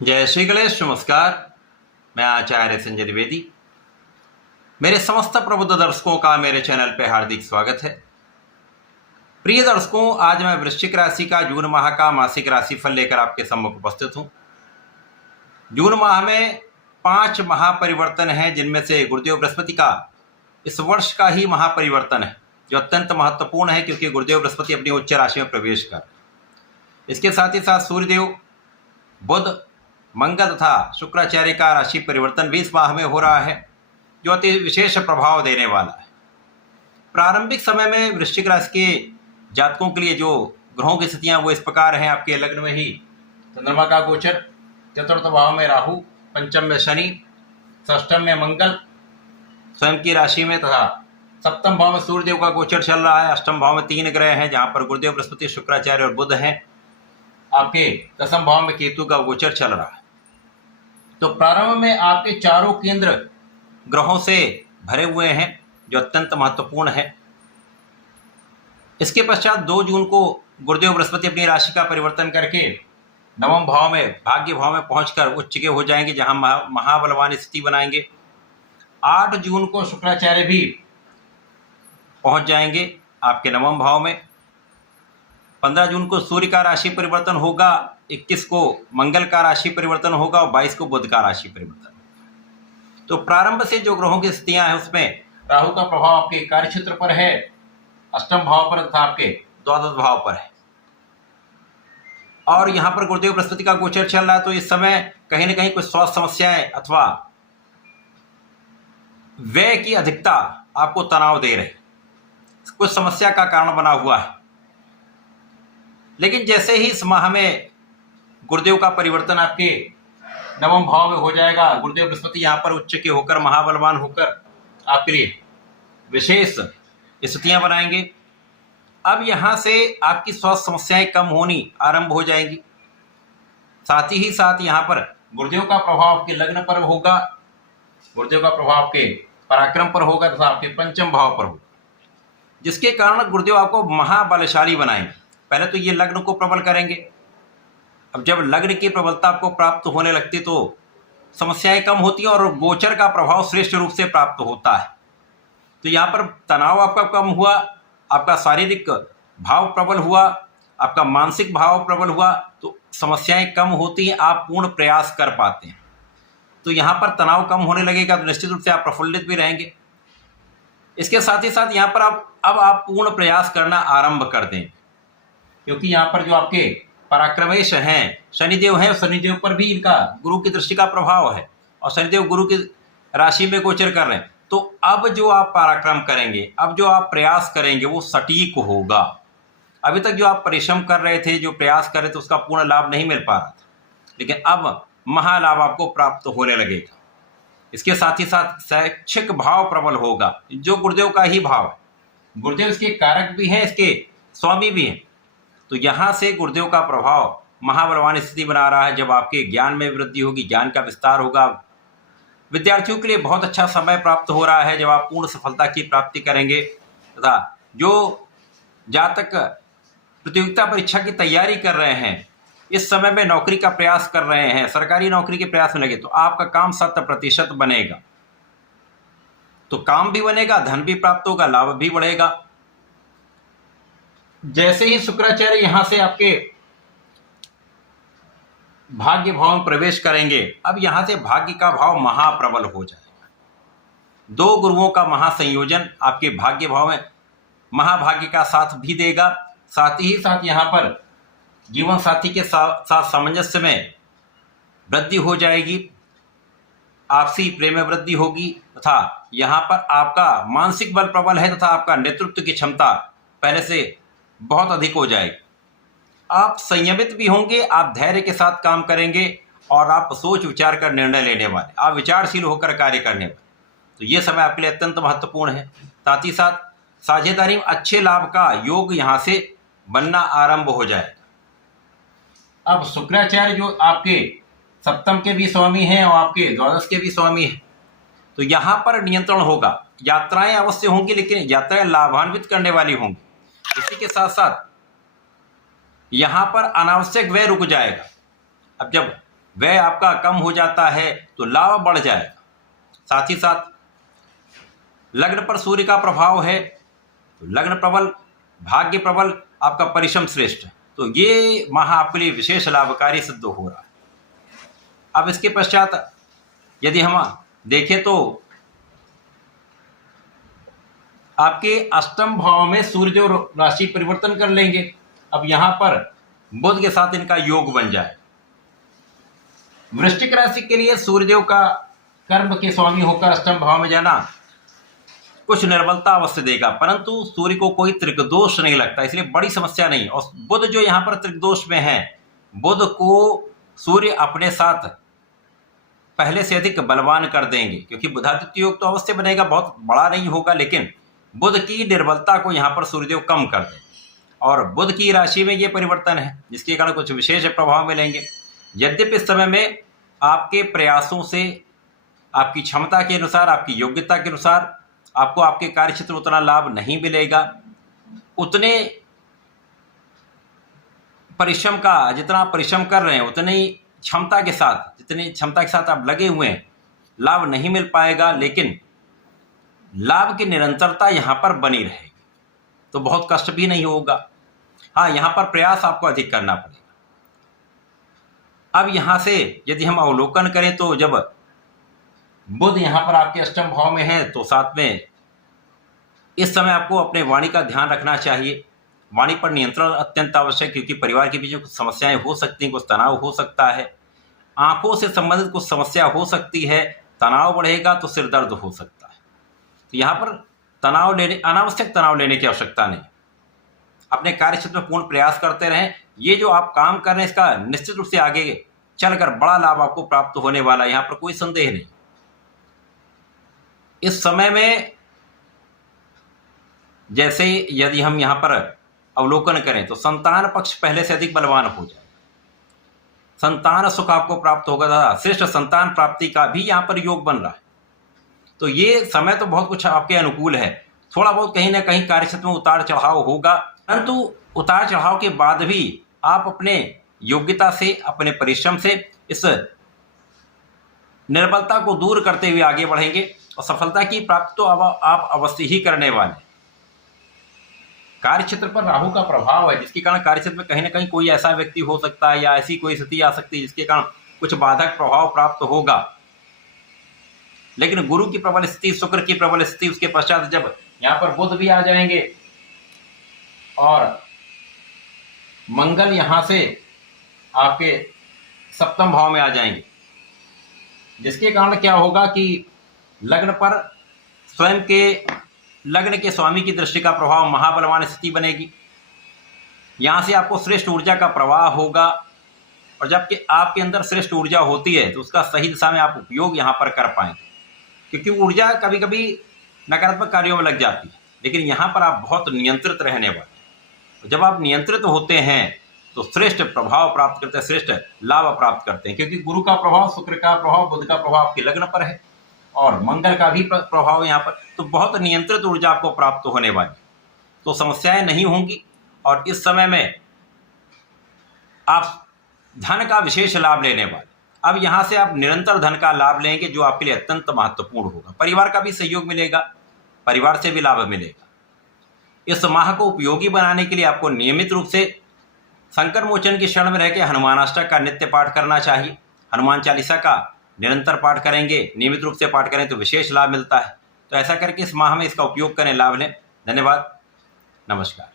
जय श्री गणेश। नमस्कार। मैं आचार्य संजय द्विवेदी। मेरे समस्त प्रबुद्ध दर्शकों का मेरे चैनल पे हार्दिक स्वागत है। प्रिय दर्शकों, आज मैं वृश्चिक राशि का जून माह का मासिक राशिफल लेकर आपके सम्मुख उपस्थित हूँ। जून माह में 5 महापरिवर्तन हैं, जिनमें से गुरुदेव बृहस्पति का इस वर्ष का ही महापरिवर्तन है, जो अत्यंत महत्वपूर्ण है क्योंकि गुरुदेव बृहस्पति अपनी उच्च राशि में प्रवेश कर। इसके साथ ही साथ सूर्यदेव, बुध, मंगल तथा शुक्राचार्य का राशि परिवर्तन भी इस माह में हो रहा है, जो अति विशेष प्रभाव देने वाला है। प्रारंभिक समय में वृश्चिक राशि के जातकों के लिए जो ग्रहों की स्थितियां वो इस प्रकार हैं। आपके लग्न में ही चंद्रमा का गोचर, चतुर्थ भाव में राहु, पंचम में शनि, षष्ठम में मंगल स्वयं की राशि में, तथा सप्तम भाव में सूर्यदेव का गोचर चल रहा है। अष्टम भाव में 3 ग्रह हैं, जहां पर गुरुदेव, बृहस्पति, शुक्राचार्य और बुध हैं। आपके दसम भाव में केतु का गोचर चल रहा है। तो प्रारंभ में आपके चारों केंद्र ग्रहों से भरे हुए हैं, जो अत्यंत महत्वपूर्ण है। इसके पश्चात 2 जून को गुरुदेव बृहस्पति अपनी राशि का परिवर्तन करके नवम भाव में, भाग्य भाव में पहुंचकर उच्च के हो जाएंगे, जहां महाबलवान स्थिति बनाएंगे। 8 जून को शुक्राचार्य भी पहुंच जाएंगे आपके नवम भाव में। 15 जून को सूर्य का राशि परिवर्तन होगा, 21 को मंगल का राशि परिवर्तन होगा और 22 को बुध का राशि परिवर्तन। तो प्रारंभ से जो ग्रहों की स्थितियां हैं उसमें राहु का प्रभाव आपके कार्य क्षेत्र पर है, अष्टम भाव पर तथा आपके द्वादश भाव पर है। और यहां पर गुरुदेव बृहस्पति का गोचर चल रहा है, तो इस समय कहीं ना कहीं कुछ स्वास्थ्य समस्याएं अथवा व्यय की अधिकता आपको तनाव दे रही, कुछ समस्या का कारण बना हुआ है। लेकिन जैसे ही इस माह में गुरुदेव का परिवर्तन आपके नवम भाव में हो जाएगा, गुरुदेव बृहस्पति यहाँ पर उच्च के होकर, महाबलवान होकर आपके लिए विशेष स्थितियां बनाएंगे। अब यहाँ से आपकी स्वास्थ्य समस्याएं कम होनी आरंभ हो जाएंगी। साथ ही साथ यहाँ पर गुरुदेव का प्रभाव आपके लग्न पर होगा, गुरुदेव का प्रभाव आपके पराक्रम पर होगा तथा आपके पंचम भाव पर होगा, जिसके कारण गुरुदेव आपको महाबलशाली बनाएंगे। पहले तो ये लग्न को प्रबल करेंगे। अब जब लग्न की प्रबलता आपको प्राप्त होने लगती तो समस्याएं कम होती हैं और गोचर का प्रभाव श्रेष्ठ रूप से प्राप्त होता है। तो यहाँ पर तनाव आपका कम हुआ, आपका शारीरिक भाव प्रबल हुआ, आपका मानसिक भाव प्रबल हुआ, तो समस्याएं कम होती हैं, आप पूर्ण प्रयास कर पाते हैं। तो यहाँ पर तनाव कम होने लगेगा तो निश्चित रूप से आप प्रफुल्लित भी रहेंगे। इसके साथ ही साथ यहाँ पर आप पूर्ण प्रयास करना आरंभ कर दें, क्योंकि यहाँ पर जो आपके पराक्रमेश हैं शनिदेव हैं, शनिदेव पर भी इनका गुरु की दृष्टि का प्रभाव है और शनिदेव गुरु की राशि में गोचर कर रहे हैं। तो अब जो आप पराक्रम करेंगे, अब जो आप प्रयास करेंगे वो सटीक होगा। अभी तक जो आप परिश्रम कर रहे थे, जो प्रयास कर रहे थे, उसका पूर्ण लाभ नहीं मिल पा रहा था, लेकिन अब महालाभ आपको प्राप्त होने लगेगा। इसके साथ ही साथ शैक्षिक भाव प्रबल होगा, जो गुरुदेव का ही भाव है। गुरुदेव इसके कारक भी हैं, इसके स्वामी भी हैं। तो यहाँ से गुरुदेव का प्रभाव महाबलवान स्थिति बना रहा है। जब आपके ज्ञान में वृद्धि होगी, ज्ञान का विस्तार होगा, विद्यार्थियों के लिए बहुत अच्छा समय प्राप्त हो रहा है, जब आप पूर्ण सफलता की प्राप्ति करेंगे। तथा जो जातक प्रतियोगिता परीक्षा की तैयारी कर रहे हैं, इस समय में नौकरी का प्रयास कर रहे हैं, सरकारी नौकरी के प्रयास में लगे, तो आपका काम 100% बनेगा। तो काम भी बनेगा, धन भी प्राप्त होगा, लाभ भी बढ़ेगा। जैसे ही शुक्राचार्य यहां से आपके भाग्य भाव में प्रवेश करेंगे, अब यहां से भाग्य का भाव महाप्रबल हो जाएगा। 2 गुरुओं का महासंयोजन आपके भाग्य भाव में महाभाग्य का साथ भी देगा। साथ ही साथ यहां पर जीवन साथी के साथ सामंजस्य में वृद्धि हो जाएगी, आपसी प्रेम में वृद्धि होगी, तथा यहां पर आपका मानसिक बल प्रबल है तथा आपका नेतृत्व की क्षमता पहले से बहुत अधिक हो जाएगी। आप संयमित भी होंगे, आप धैर्य के साथ काम करेंगे और आप सोच विचार कर निर्णय लेने वाले, आप विचारशील होकर कार्य करने वाले। तो ये समय आपके लिए अत्यंत महत्वपूर्ण है। साथ ही साथ साझेदारी में अच्छे लाभ का योग यहां से बनना आरंभ हो जाएगा। अब शुक्राचार्य जो आपके सप्तम के भी स्वामी हैं और आपके द्वादश के भी स्वामी हैं, तो यहां पर नियंत्रण होगा। यात्राएं अवश्य होंगी, लेकिन यात्राएं लाभान्वित करने वाली होंगी। इसी के साथ साथ यहां पर अनावश्यक व्यय रुक जाएगा। अब जब व्यय आपका कम हो जाता है तो लाभ बढ़ जाएगा। साथ ही साथ लग्न पर सूर्य का प्रभाव है तो लग्न प्रबल, भाग्य प्रबल, आपका परिश्रम श्रेष्ठ, तो ये माह आपके लिए विशेष लाभकारी सिद्ध हो रहा है। अब इसके पश्चात यदि हम देखें तो आपके अष्टम भाव में सूर्य जो राशि परिवर्तन कर लेंगे, अब यहां पर बुध के साथ इनका योग बन जाए। वृश्चिक राशि के लिए सूर्यदेव का कर्म के स्वामी होकर अष्टम भाव में जाना कुछ निर्बलता अवश्य देगा, परंतु सूर्य को कोई त्रिकदोष नहीं लगता, इसलिए बड़ी समस्या नहीं। और बुध जो यहाँ पर त्रिकदोष में है, बुध को सूर्य अपने साथ पहले से अधिक बलवान कर देंगे, क्योंकि बुधादित्य योग तो अवश्य बनेगा, बहुत बड़ा नहीं होगा, लेकिन बुध की निर्बलता को यहाँ पर सूर्यदेव कम कर देंगे। और बुध की राशि में ये परिवर्तन है, जिसके कारण कुछ विशेष प्रभाव मिलेंगे। यद्यपि इस समय में आपके प्रयासों से, आपकी क्षमता के अनुसार, आपकी योग्यता के अनुसार आपको आपके कार्यक्षेत्र उतना लाभ नहीं मिलेगा, उतने परिश्रम का, जितना आप परिश्रम कर रहे हैं उतनी क्षमता के साथ, जितनी क्षमता के साथ आप लगे हुए हैं, लाभ नहीं मिल पाएगा, लेकिन लाभ की निरंतरता यहाँ पर बनी रहेगी, तो बहुत कष्ट भी नहीं होगा। हाँ, यहाँ पर प्रयास आपको अधिक करना पड़ेगा। अब यहाँ से यदि हम अवलोकन करें तो जब बुध यहाँ पर आपके अष्टम भाव में है तो साथ में इस समय आपको अपने वाणी का ध्यान रखना चाहिए। वाणी पर नियंत्रण अत्यंत आवश्यक, क्योंकि परिवार के बीच कुछ समस्याएं हो सकती हैं, कुछ तनाव हो सकता है, आंखों से संबंधित कुछ समस्या हो सकती है, तनाव बढ़ेगा तो सिर दर्द हो सकता है। तो यहाँ पर अनावश्यक तनाव लेने की आवश्यकता नहीं। अपने कार्य क्षेत्र में पूर्ण प्रयास करते रहें। ये जो आप काम कर रहे हैं इसका निश्चित रूप से आगे चलकर बड़ा लाभ आपको प्राप्त होने वाला है, यहाँ पर कोई संदेह नहीं। इस समय में जैसे यदि हम यहाँ पर अवलोकन करें तो संतान पक्ष पहले से अधिक बलवान हो जाए, संतान सुख आपको प्राप्त होगा, श्रेष्ठ संतान प्राप्ति का भी यहाँ पर योग बन रहा है। तो ये समय तो बहुत कुछ आपके अनुकूल है। थोड़ा बहुत कहीं ना कहीं कार्यक्षेत्र में उतार चढ़ाव होगा, परंतु उतार चढ़ाव के बाद भी आप अपने योग्यता से, अपने परिश्रम से इस निर्बलता को दूर करते हुए आगे बढ़ेंगे और सफलता की प्राप्ति तो अब आप अवश्य ही करने वाले। कार्यक्षेत्र पर राहु का प्रभाव है, जिसके कारण कार्यक्षेत्र में कहीं ना कहीं कोई ऐसा व्यक्ति हो सकता है या ऐसी कोई स्थिति आ सकती है जिसके कारण कुछ बाधक प्रभाव प्राप्त होगा। लेकिन गुरु की प्रबल स्थिति, शुक्र की प्रबल स्थिति, उसके पश्चात जब यहाँ पर बुध भी आ जाएंगे और मंगल यहाँ से आपके सप्तम भाव में आ जाएंगे, जिसके कारण क्या होगा कि लग्न पर स्वयं के लग्न के स्वामी की दृष्टि का प्रभाव, महाबलवान स्थिति बनेगी। यहाँ से आपको श्रेष्ठ ऊर्जा का प्रवाह होगा, और जबकि आपके अंदर श्रेष्ठ ऊर्जा होती है तो उसका सही दिशा में आप उपयोग यहाँ पर कर पाएंगे, क्योंकि ऊर्जा कभी कभी नकारात्मक कार्यों में लग जाती है, लेकिन यहाँ पर आप बहुत नियंत्रित रहने वाले। जब आप नियंत्रित होते हैं तो श्रेष्ठ प्रभाव प्राप्त करते हैं, श्रेष्ठ लाभ प्राप्त करते हैं, क्योंकि गुरु का प्रभाव, शुक्र का प्रभाव, बुध का प्रभाव आपके लग्न पर है और मंगल का भी प्रभाव यहाँ पर, तो बहुत नियंत्रित ऊर्जा आपको प्राप्त होने वाली, तो समस्याएं नहीं होंगी। और इस समय में आप धन का विशेष लाभ लेने वाले। अब यहाँ से आप निरंतर धन का लाभ लेंगे, जो आपके लिए अत्यंत महत्वपूर्ण होगा। परिवार का भी सहयोग मिलेगा, परिवार से भी लाभ मिलेगा। इस माह को उपयोगी बनाने के लिए आपको नियमित रूप से संकट मोचन की शरण में रहकर हनुमानाष्टक का नित्य पाठ करना चाहिए। हनुमान चालीसा का निरंतर पाठ करेंगे, नियमित रूप से पाठ करें तो विशेष लाभ मिलता है। तो ऐसा करके इस माह में इसका उपयोग करें, लाभ लें। धन्यवाद, नमस्कार।